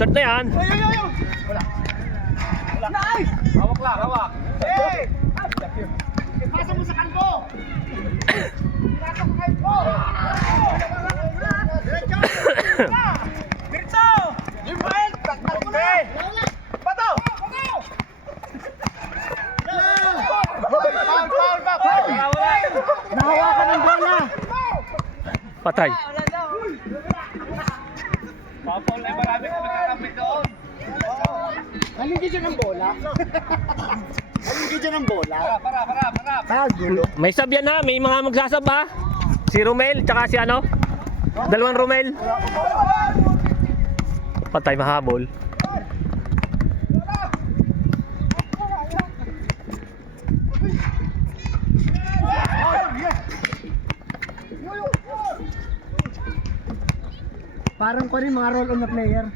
Start na yan. Wala. Nice! Hawak lang, hawak. Hey! Pasa mo sa kanto! Pasa mo kanto! Diretso! Jimbael! Takbo mo na! Pato! Nahawakan ng bola! Patay. Paul, eh marami ka magkakamit doon. Haligi dyan ng bola. Haligi dyan ng bola. Para. Gulo. May sab yan ha. May mga magsasab ha. Si Romel, tsaka si ano? Dalawang Romel. Patay, mahabol. Parang ko rin mga role on the player.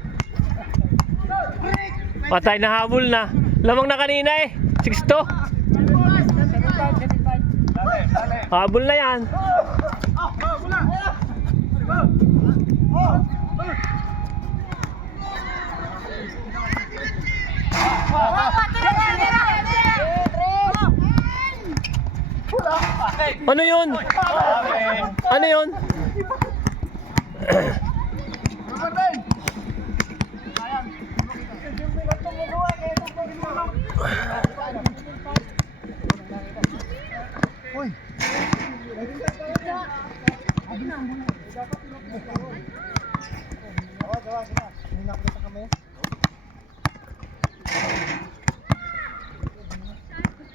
Patay, nahabol na. Lamang na kanina eh. 6-2. Habol na yan. Ano yun? Ano yun?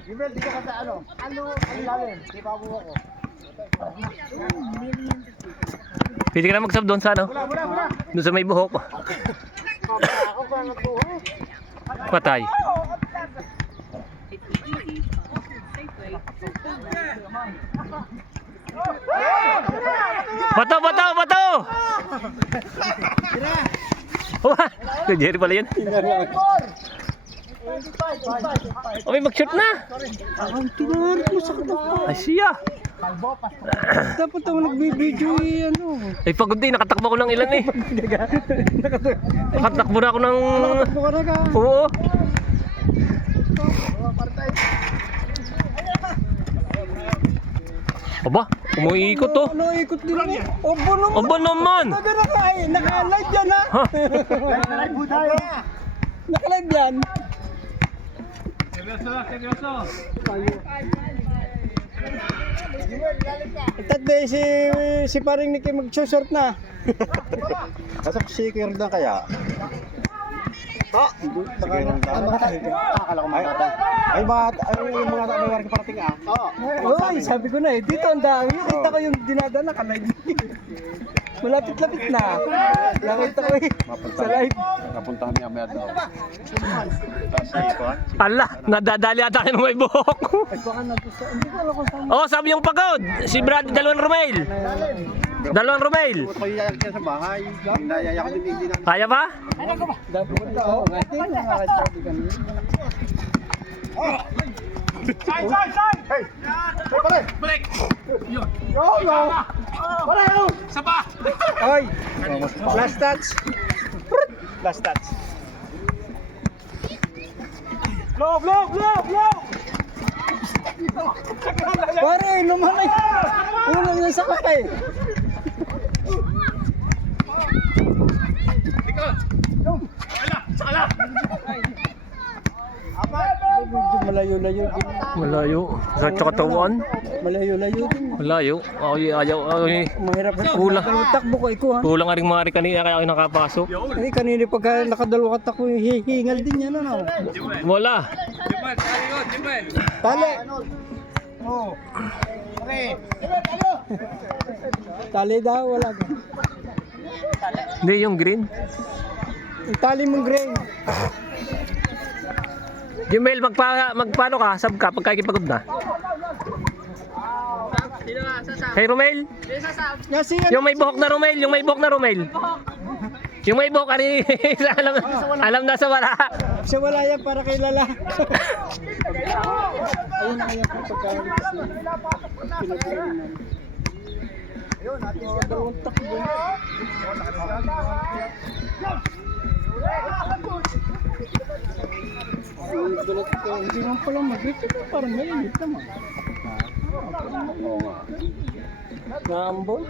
Gibel, dito ka sa ano? Ano lalim? Di ba buo ko? Pwede ka na magsab doon sa ano? Mula. Doon sa may buhok. Ako ba nagbuho? Patay. Bato! Wah! Si Jerry pala yun. Oh, may mag-shoot na! Ang tinaharap mo sa katapa. Ay siya! Dapat ako nagbibideo ano. Ay pagod din, nakatakbo ko ng ilan eh. Nakatakbo na ako ng... Buka na ka. Oo. Aba, umuikot to. Ano, ikot din ako. Obo naman. Aba naman! Naka-live yan ha. Ha? Naka-live yan. Tatde si paring Nicky mag-short na. Pasok si Kirdan kaya? Akala ko mga ay mga may warga parating ah. Oy, sabi ko na eh, dito ang dami. Kita ko yung dinadala ka live. Malapit-lapit na. Nakita ko eh. Sa live. Napuntahan niya may daw. Ala, nadadali ata kayo ng may buhok. Ay, baka nagusto. Hindi ko alam kung saan. Oh, sabi yung pagod. Si Brad, dalawang Romel. Dalawang Romel. Kung yayak siya sa bahay, nayayak din hindi na. Kaya ba? Dapat ko ito. Hindi ko nakakasabi kami. Side! Hey! Pare! Break! Yun! Yo! Pare! Sapa! Oy! Last touch! Last touch! Blow! Pare! Lumanay! Kulang yan sa kakay! Sakala! Malayo-layo din. Malayo. Sa katawan. Malayo-layo din. Malayo. Ayaw. Mahirap na. Kulang. Takbo ko ikaw ha. Kulang nga rin mga rin kanina kaya ako nakapasok. Eh, kanina pagka nakadalawa ka tako, hihingal din yan ano. Wala. Jimel! Tayo! Jimel! Tali! Oh. Tali daw, wala ka. Hindi yung green. Yung tali mong gray. Jumel, magpaano ka? Sab ka pagka ikipagod na. Kay Romel? Kasi Yung may buhok na Romel, yung may buhok na Romel. Yung may buhok ari alam na sa wala. siya wala yan para kay Lala. Ayun na kaya pagkaligtas na. Ayun, natin siya dalawang takbo. Hindi man pala mag-grip. Parang mainit naman. Naambon.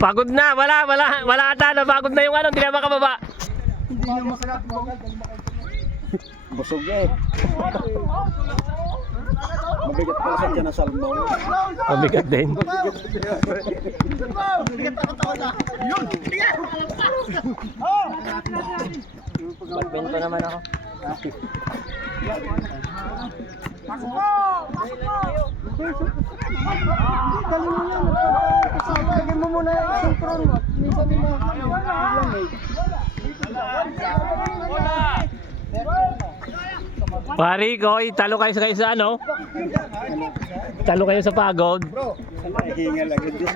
Pagod na, wala ata na, pagod na yung ano, hindi na makababa. Hindi nyo masarap mo. Busog eh. Mabigat pala sa dyan na salmon. Mabigat din. Badminton naman ako. Lagyan mo muna isang prawn mo. Minsan din mo. Pari ko, talo kayo sa ano? Talo kayo sa pagod. Hingal agad din.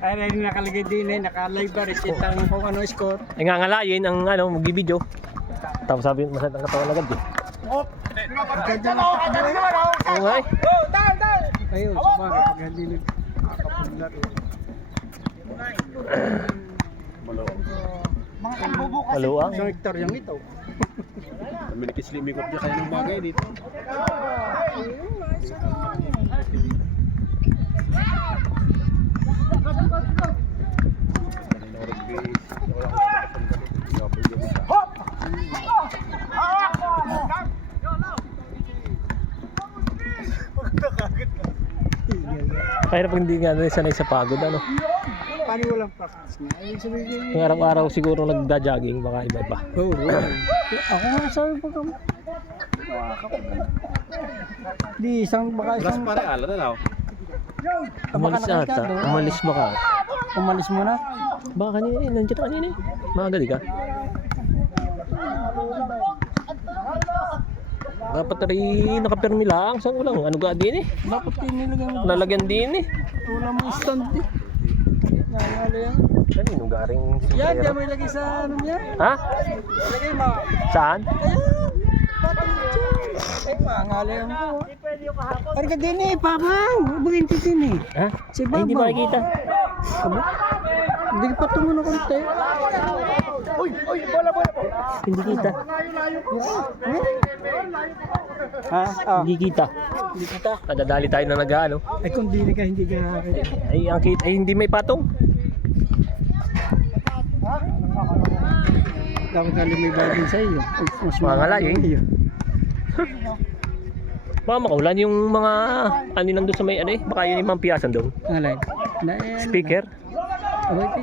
Ay, rin nakalagay din eh, naka-live ba, recitang kung ano score. Ay ngangalayin ang ano, mag-video. Tapos sabi, masad ang katawan agad eh. Okay. Ayun, sumakit, pag hindi nagkakapunlar eh. Maluwang. Isang hektar yung ito. Kami nakisliming up dyan kayo ng bagay dito. Kaya pag hindi nga sanay sa pagod, ano? Paano walang practice nga? Ay, sabihin Kung araw-araw siguro nagda-jogging, baka iba-iba. Oo. Ako nga sabi ko kami. Di, isang baka isang... ala na lang. Umalis ata. Umalis baka. Umalis mo na? Baka kanina eh, nandiyan na kanina eh. Maaga di ka. Dapat rin nakapirmi lang. Saan ko lang? Ano ga din eh? Dapat tinilagyan mo. Lalagyan din eh. Wala mo stand eh. Nangalo yan. Kanino garing Yan, sombrero? diyan mo ilagay sa ano niya. Ha? Ilagay mo. Saan? Ayan. Ay, mangalo yan ko. Ari ka din eh, papang. Bugin titin eh. Ha? Si Ay, hindi Babaw. makikita. Aba? Hindi ka pa tumuno konti. Hindi kita. Ha? Ah. Hindi kita. Hindi kita. Nadadali tayo na nag-ano. Ay kung di ka, hindi ka. Ay, ang kita, ay hindi may patong. Dapat kali may bagay sa iyo. Mas Mangalayo eh. iyo. Baka makaulan yung mga ano nandun sa may ano eh. Baka yun yung mga piyasan doon. Ngalay. Speaker. Abay,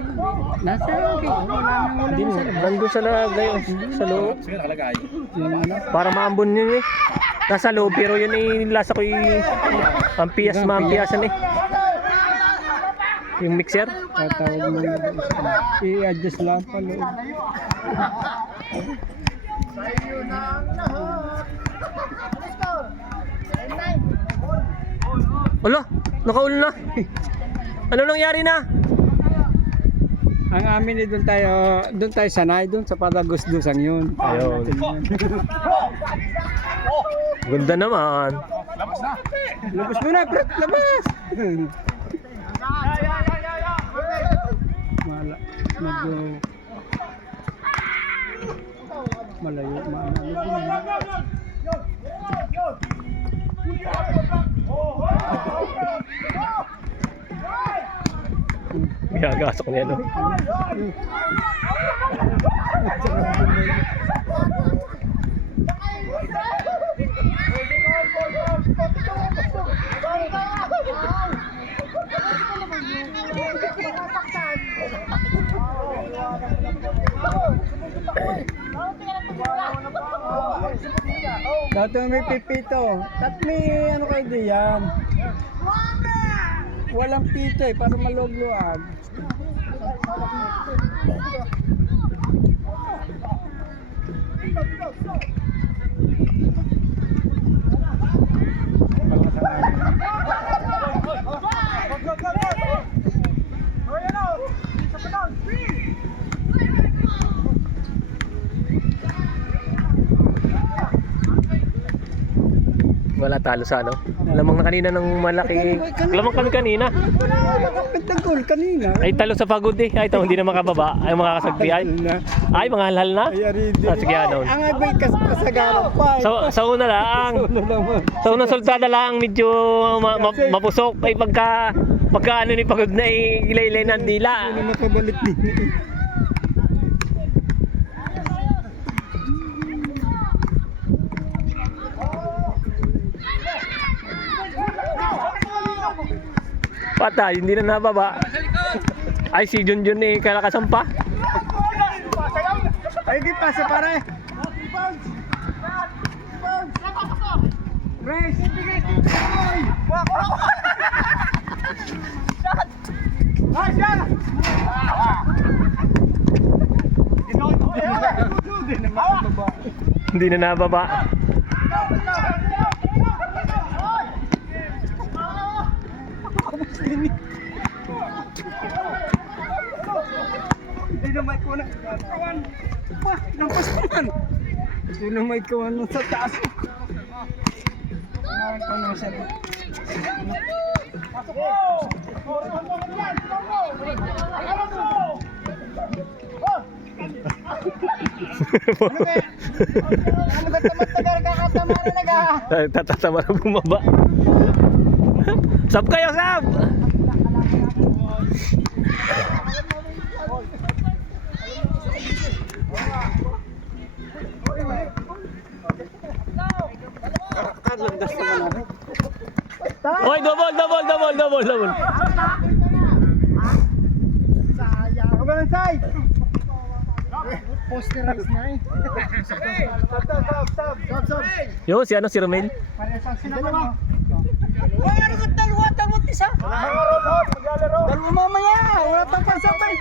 nasa okay. Wala Din, nang sa labas. nandun sa lagay, sa loob. Sige, nakalagay. Yung ano. Para maambon yun eh. Nasa loob, pero yun eh, nilasa ko yung ang piyas, mampiyasan eh. Yung mixer. Tatawag mo yung i-adjust lang pa loob. Wala, nakaul na. Ano nangyari na? Ang amin eh doon tayo sanay doon sa Patagos-dusang yun. Ayun. Ganda naman. Labas mo na, Brett, labas! Medyo malayo, Gagasok niya no. Dati may pipito. At may ano kayo diyan. Walang pito eh, para malog-luag. wala talo sa ano. Lamang na kanina ng malaki. Lamang kami kanina. Nagtagol kanina. Ay talo sa pagod eh. Ay ito hindi na makababa. Ay makakasagpian. Ay mga halhal na. Sige ano. Ang abay kasagaran pa. Sa una lang. Sa unang sultada lang medyo mapusok. Ay pagka ano ni pagod na ilay-ilay ng dila. Ano nakabalik din. Patay, hindi na nababa. Ay si Junjun eh, kalakasan pa. Ay, di pa sa pare. Race. Hindi na nababa. Hindi na may kuwan. Kawan. Wah, lampas naman. Hindi na may kawan sa taas. Ano siya? Ano ba tamat-tagal kakatama na naga? Tatatama na bumaba. Sab kayo, sab! Oy, double. Ako ba ng side? Posterize na eh. Stop. Yo, si ano, si Romel? Dalawa. Uy, ano ka dalawa? Tangot isa. Dalawa mamaya. Wala tang pansabay.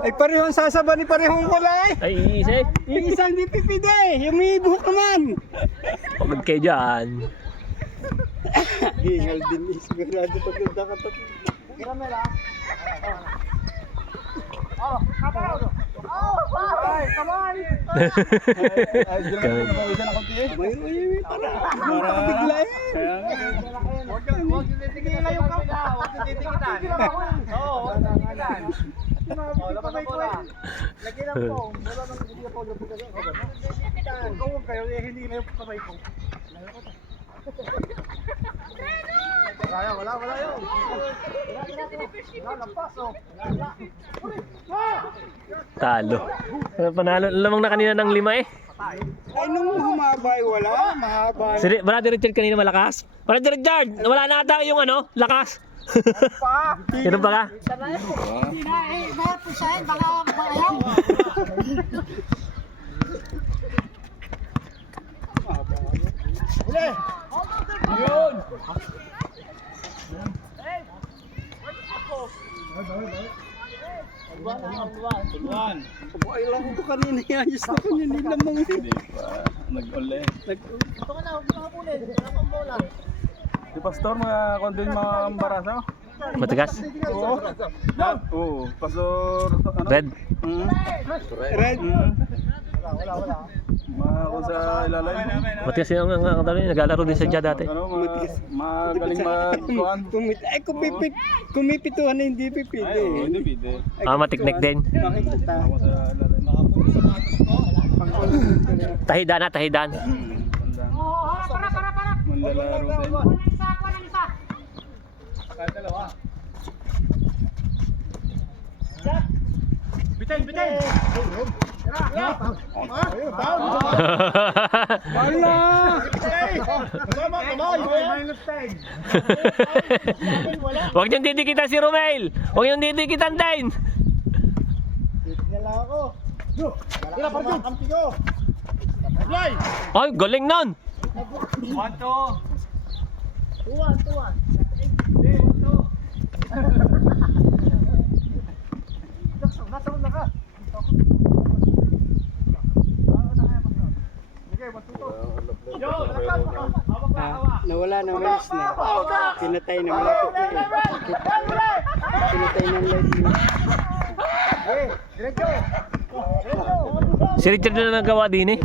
Ay, parehong sasaba ni parehong kulay. Ay, isa eh. Yung isang di pipide. Yung may buhok naman. Pagod kayo dyan. Hingal din. Sigurado pag nagdakatat. Bigla eh. Talo. Panalo. Lamang na kanina ng 5 eh. Ay, nung humabay, wala. Mahaba. Si Brother Richard kanina malakas. Brother Richard, wala na ata yung ano, lakas. Sino ba ka? Ay lang ko kanina. Ayos na ko niya nilamang. Nag-ule. Si Pastor, mga kondin mga ambaraso? Matigas? Oo. Oo. Pastor, ano? Red? Red. Wala. Mga kung sa ilalim. Matigas yung naglalaro din sa dyan dati. Ano, magaling magkuhan. Ay, kumipituhan na hindi pipili. Ay, oo, hindi pwede. Matiknik din. Makikita. Ako sa ilalim. Tahidan. Manlalaro din. Kahit dalawa. Huwag niyong didikitan si Romel. Huwag niyong didikitan din. Ay, galing nun. 1-2. Nawala ng malis na. Pinatay ng malapit na eh. Pinatay ng light na. Si Richard na nagawa din eh.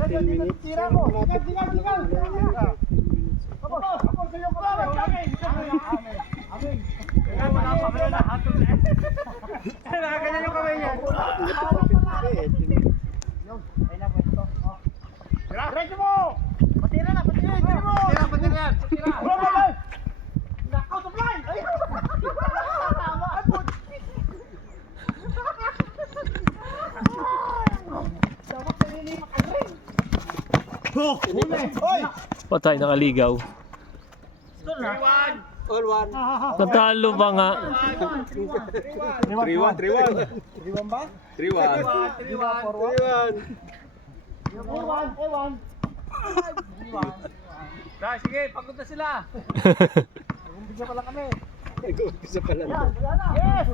Tira mo. Tingnan. Ako sa'yo ko. Amin. Wala pa kayo na. Ganyan yung kamay niya. Ay na, pwesto. Diretso mo! Patira na, patira! Tira mo! Patira yan! Patira! Nakaw, supply! Ay! Tama! Dapat naninimak ka rin! Hoy! Patay, nakaligaw. All one. Natalo pa nga. 3-1. 3-1 ba? 3-1. A1. Sige, pagod na sila. Umbisa pa lang kami. Isa pala. Yan, wala na. Yes!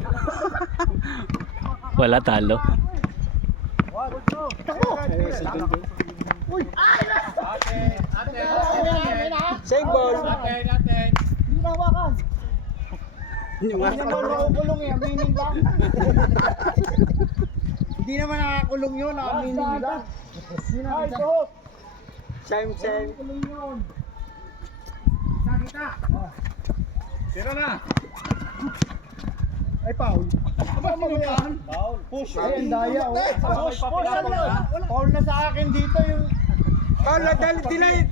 Wala talo. Takbo! Uy! Same ball. Natin. Hindi na hawakan. Yung Hindi naman nakukulong eh, aminin lang. Hindi naman nakakulong yun, aminin lang. Ay, tuhok! Same. Kulong yun. Kita. Tira na. Ay, Paul. Aba mo yan? Paul. Push. Ay, ang daya. Push. Paul na sa akin dito yung... Paul, delay.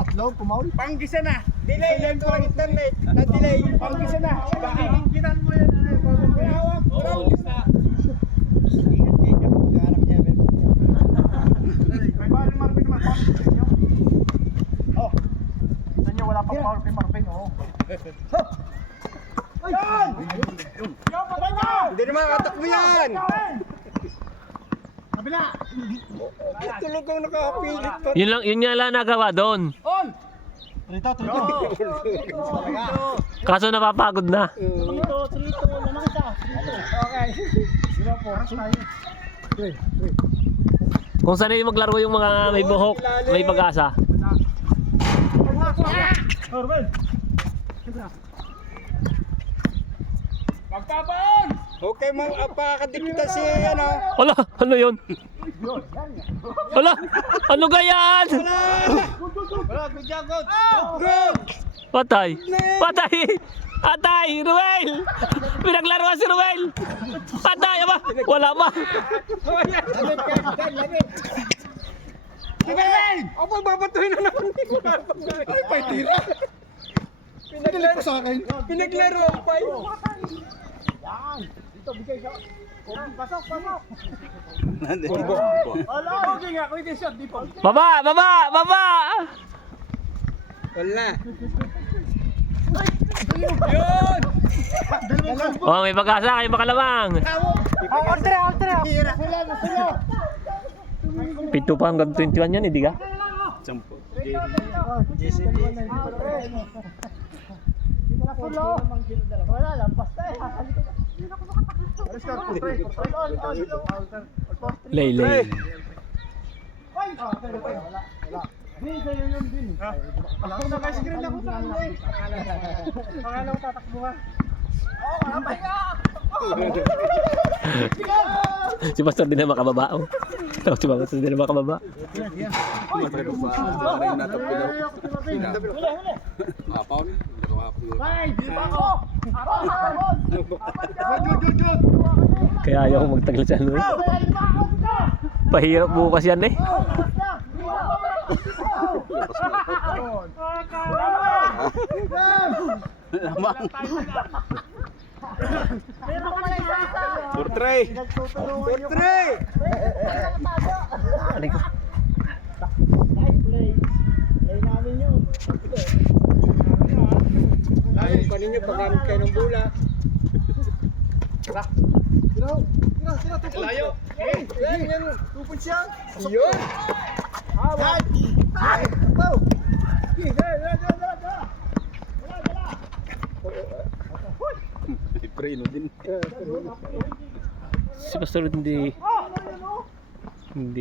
Tatlo, pumaul. Panggisa na. Delay lang ko ang internet. Na-delay. Panggisa na. Pakikinan mo yan. Hawak. Oo, lista. May bali Marvin naman. Oh. Saan niyo wala pang power kay Marvin, oh. Yan! Hindi naman katakbo yan. Kabila! Tulog kang nakapilit pa. Yun nga lang nagawa doon. On! Trito. Kaso napapagod na. Trito. Lamang isa. Okay. 0-4. Kung sanay maglaro yung mga may buhok, may pag-asa. Orwell! Pagpapaon! Okay, pakadikita si ano. Wala, ano yun? Wala, ano gayan? Good job, good! Good! Patay, Ruel! Pinaglaruan si Ruel! Patay, aba, wala pa. Ako, babatuhin na naman. Ay, pa'y tira. Pinaglaro sa akin. Pinaglaro, pa'y. Yan! Dito, bigay ka. Pasok! Wala! Okay nga, kung ito shot, di pa. Baba! Wala. Yun! Oh, may pag-asa kayo makalamang. Alter! Sila! Pito pa hanggang 21 yan, hindi ka? Sampo. Wala lang, basta eh. Lay. Ako naka-screen ako sa kanila eh. Akala ko tatakbo ka. Oo, kapay ka! Si Pastor din na makababa. Oh. Si Pastor din na makababa. Ay, di pa ako! Kaya ayaw ko magtagal sa ano. Pahirap bukas yan eh. Portray. Ano ko? Nice play. Play namin yun. Layo pa ninyo paggamit kayo ng bola. Tira, Layo. Yan. tupon siya. Yun. Hawak. Ay, tapaw. Preno din. Si Pastor hindi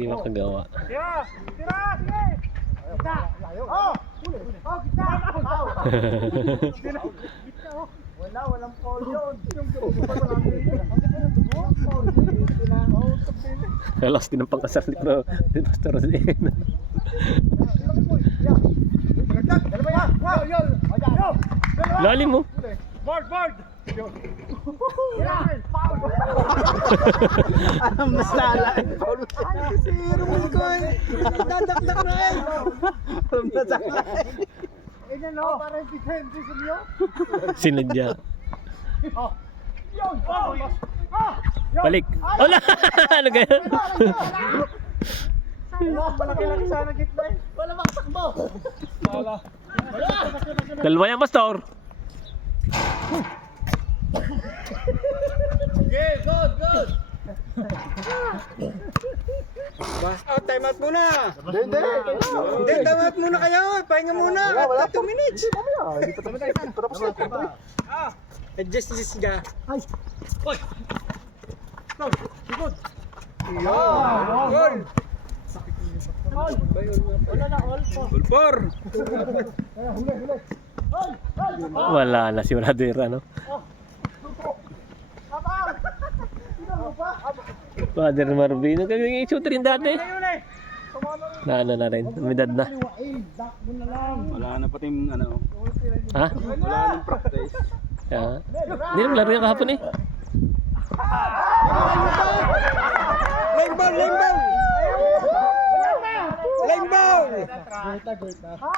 makagawa. Tira, sige. Kita. Oh, kita. Walang call yun. Yung dugo pa marami. Ang ganda ng dugo. Halos din ang pang-asar ni Pastor Rosina. Lalim mo. Board! Anong nasala? Si Romel ko eh. Dadakdak na eh. Anong nasala? Ganyan no, parang defense niyo. Sinadya. Yun! Balik. Wala! Ano kaya? Malaki-laki sana gitna eh. Wala makasakbo. Dalawa yan, Pastor. Okay, good. Oh, time out muna. Hindi, time out muna kayo. Pahinga muna. 2 minutes. Hindi pa tapos na. Adjust this ga. Ay! Hoy! Good! Gol. All! Wala na, all po. Ulpor. Wala na si Radera, no? Father Marvin. Nagagawin yung shooter yung dati. Naano na rin. Umidad na. Wala na pati ano. Ha? Wala nang practice. Yeah. Hindi naman laro yung kahapon eh. Line ball.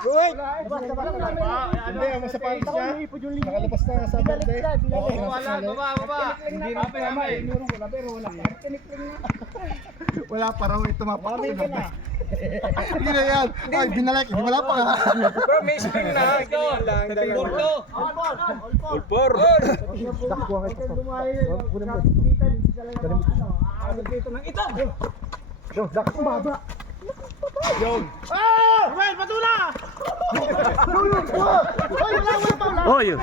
Wait. Hindi, ang masapalit siya. Nakalabas na sa berde. Baba. Hindi na Wala pa raw ito mapapasunod na. Hindi na yan. Ay, binalik. Hindi wala pa ka. Bro, may spring na. Ulpor. Romel, patula! Oh, yun.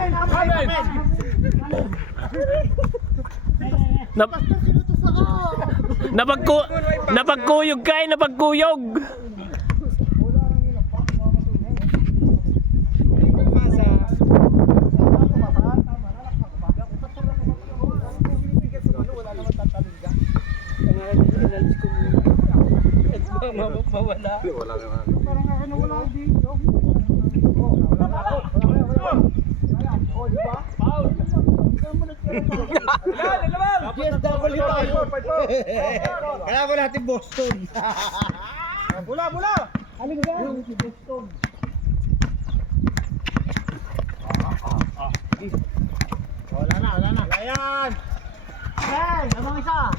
Napagkuyog ka eh, napagkuyog. Wala naman. GSW tayo. Kailangan mo natin Boston. Bula! Aling ka? Boston. Wala na. Ayan! Hey! Abang isa!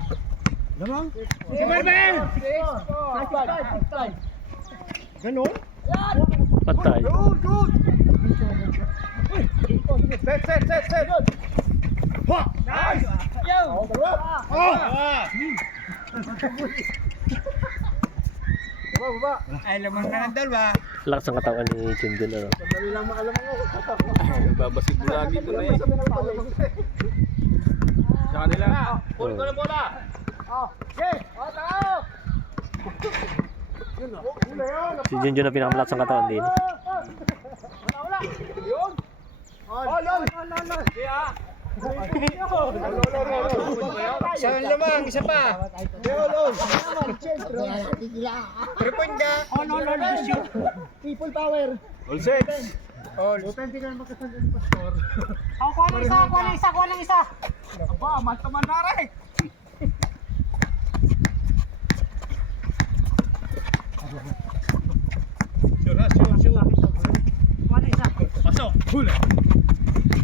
Lamang? Si Marvel! Ganon? Patay. Good! Set! Ha! Nice! Yo! Baba! Ay, lamang ka ng dalawa. Lakas ang katawan ni Junjun, ano? Dali lang maalamang ako. Babasid mo lagi ito na eh. Sa kanila. Pull ko na bola. Okay! Tao! Si Junjun na pinakamalakas ang katawan din. Wala! Yun! Lol! Saan lamang? Isa pa. Lol! 3 point ka. People power! All set. All. Depende ka naman kasama ng pastor. Kuha ng isa! Aba, man-taman na rin! Pasok. Hula.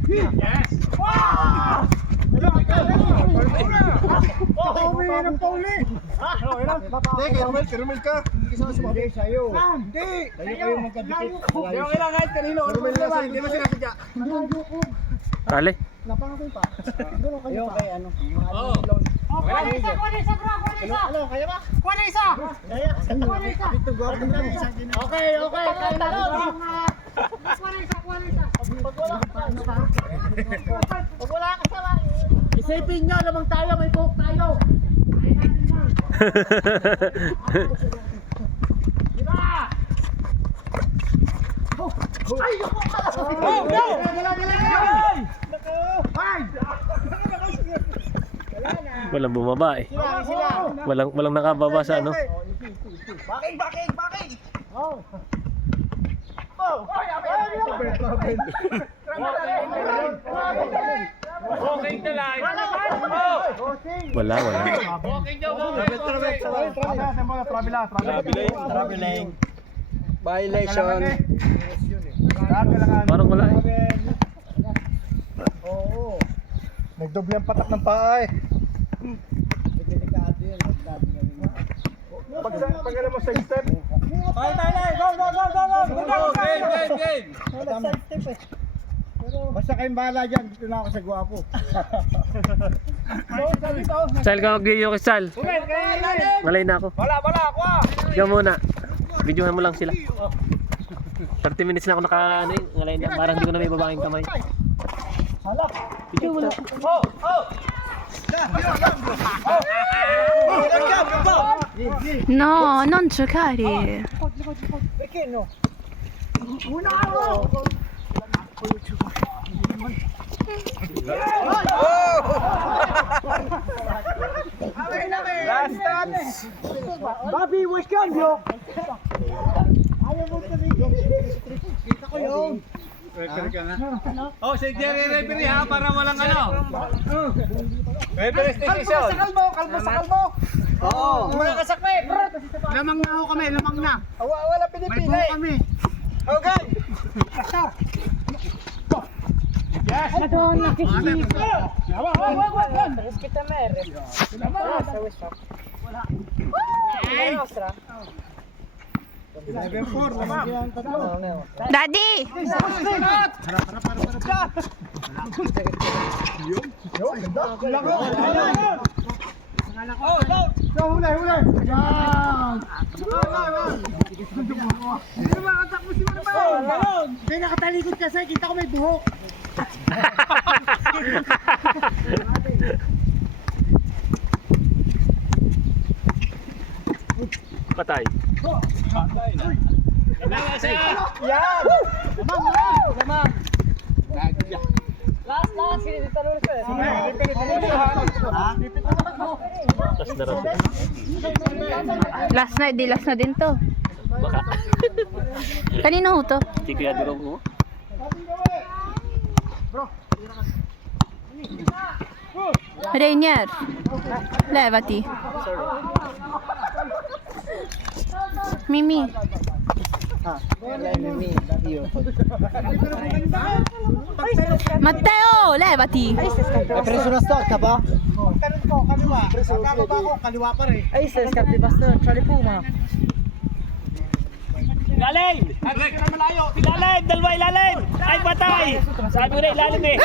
Yes. Wow! Pauwi ng pauli! Kirumil ka! Hindi ka sumabi sa'yo. Hindi! Tayo kayo magkadikit. Hindi okay lang kahit kanino. Kirumil naman, hindi mo sinasadya. Kale? Napangapin pa. Doon kayo pa. Ano? Oo. Kuha na isa! Ano, kaya ba? Kuha na isa! Okay. Kaya na rin. Pag wala ka sa isipin nyo, lamang tayo, may buhok tayo. Diba? Ay, yuko ka! Dala! Walang bumaba eh. Sila. Walang nakababa sa ano. Backing. Oh. Walking the line. Wala. Walking daw, walking. Traveling. Violation. Parang wala eh. Oo. Nagdoble ang patak ng paa eh. Pag alam mo sa step. Go, game. Basta kayong bahala dyan, dito na ako sa guwapo. Sal ka mag-video kay Sal. Malay na ako. Wala, ako ah! Diyan muna. Videohan mo lang sila. 30 minutes na ako naka ano eh. Malay na. Parang hindi ko na may babanging kamay. Halak! Video mo lang. No, non giocare. Perché no? Una ako! Last chance! Bobby, where's cambio? Ayaw mo sabihin. Kita ko yun. Oh, si Jerry referee ha, para walang ano. Referee station. Kalbo sa kalbo! Oo! Mga kasakay, bro. Lamang na ako kami, lamang na. Wala May pinipili. buho kami. Okay. Yes! Madonna, che schifo. Daddy! Huli! Yan! Hindi makatakbo si Manang! Hindi nakatalikod kasi, kita ko may buhok. Patay. Tama siya. Yan! Lamang! Tapos na raw. Last na din to. Baka. Kanino ho to? Hindi ko yan dirong mo. Rainier, levati. Mimi. Matteo, levati. Hai preso una storta pa? Tanong ko, kaliwa. Nakababa ko, kaliwa pa rin. Ay, sa scapi basta, chali puma. Ilalim! Ilalim! Dalawa ilalim! Ay, patay! Sabi ko na ilalim eh!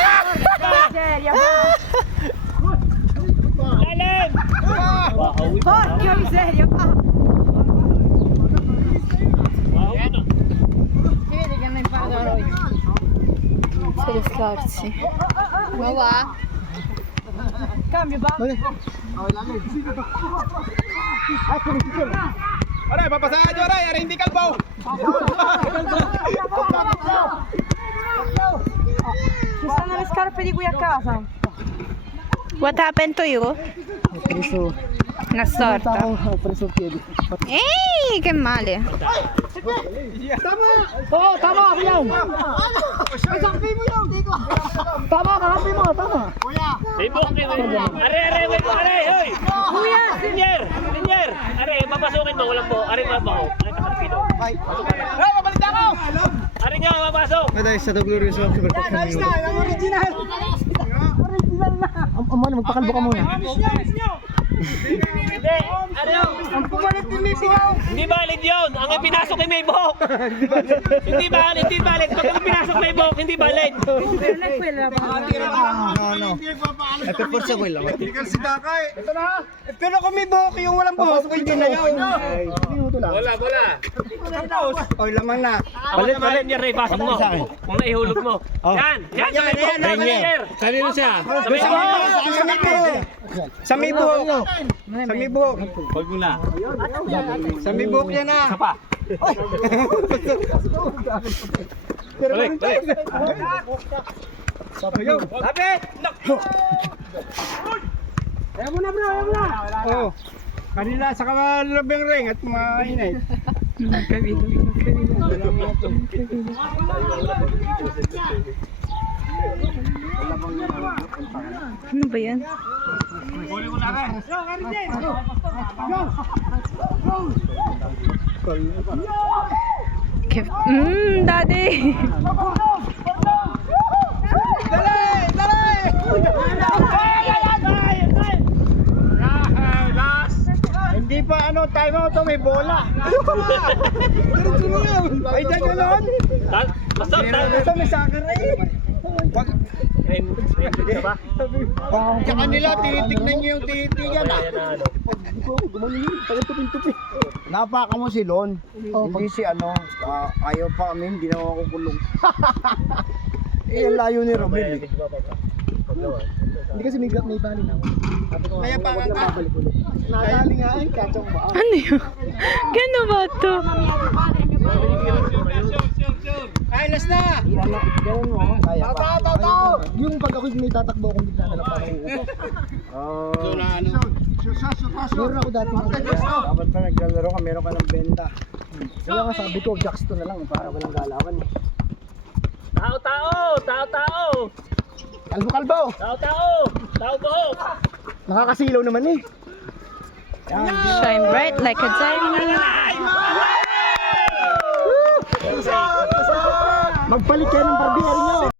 Ilalim! Wahawi pa. Porca miseria, pa. Wahawi na. Se le scorsi. Ma va? Aray, papasahan nyo, aray! Aray, hindi kalbaw! Ci stanno le scarpe di qui a casa. What happened to you? Preso. Una storta. Ho preso il piede. Ehi, che male. Oh, tama! Yan! Sakpi mo yan! Tama, kakapin mo! Tama! May buhok yun eh. Are, may buhok, are, hoy! Kuya! Linyer! Are, papasukin mo, walang buhok. Are, mabaho. Are, kapatid. Ay, mabalita ako! Are nyo, mapasok! Dahil sa The Glorious of Super Cup na ang original! Original na! Amano, magpakalbo ka muna. Hindi! Ano? Ang pumalit ni Missy Howe! Hindi valid yun! Ang pinasok ay may buhok! Hindi valid! Pag ang pinasok may buhok, hindi valid! Non è quella la No. Ay, pero forse quella. Hindi ka si Dakay! Ito na! Pero kung may buhok, yung walang buhok, hindi na yun. Minuto lang. Wala. Oy, lamang na. Valid yan, Ray. Pasok mo. Kung naihulog mo. Yan! Yan! Sa may buhok! Rainier! Kanino siya? Sa may buhok! Sa may buhok! Sa may buhok! Huwag mo na. Sa may buhok yan na! Pa! Balik. Lapit! Ayaw mo na bro, ayaw mo na. Oo. Kanila sa kamalabing ring at mainit. Ano ba yan? Huli ko na rin. Daddy! Hindi pa ano, time out to, may bola. Ay, dyan yun nun. Basta Ito, may soccer na eh. Sa kanila, tinitignan nyo yung titigan ah. Napaka mo si Lon. Hindi si ano, ayaw pa kami, hindi na ako kulong. Eh, ang layo ni Romel eh. Hindi kasi may bali na. Kaya pa nga ka. Nadali nga eh, katsong ba? Ano yun? Gano ba to? Ay, last na! Ganun mo, kaya pa. Tao! Yung pag ako may tatakbo akong bigla na lang parang uupo. Oo. Meron ako dati. Dapat pa naglalaro ka, meron ka ng benta. Kaya nga sabi ko, jacks to na lang para walang galawan eh. Tao! Kalbo! Tao buhok! Nakakasilaw naman eh. Shine bright like a diamond. Magpalit kayo ng barbieri nyo.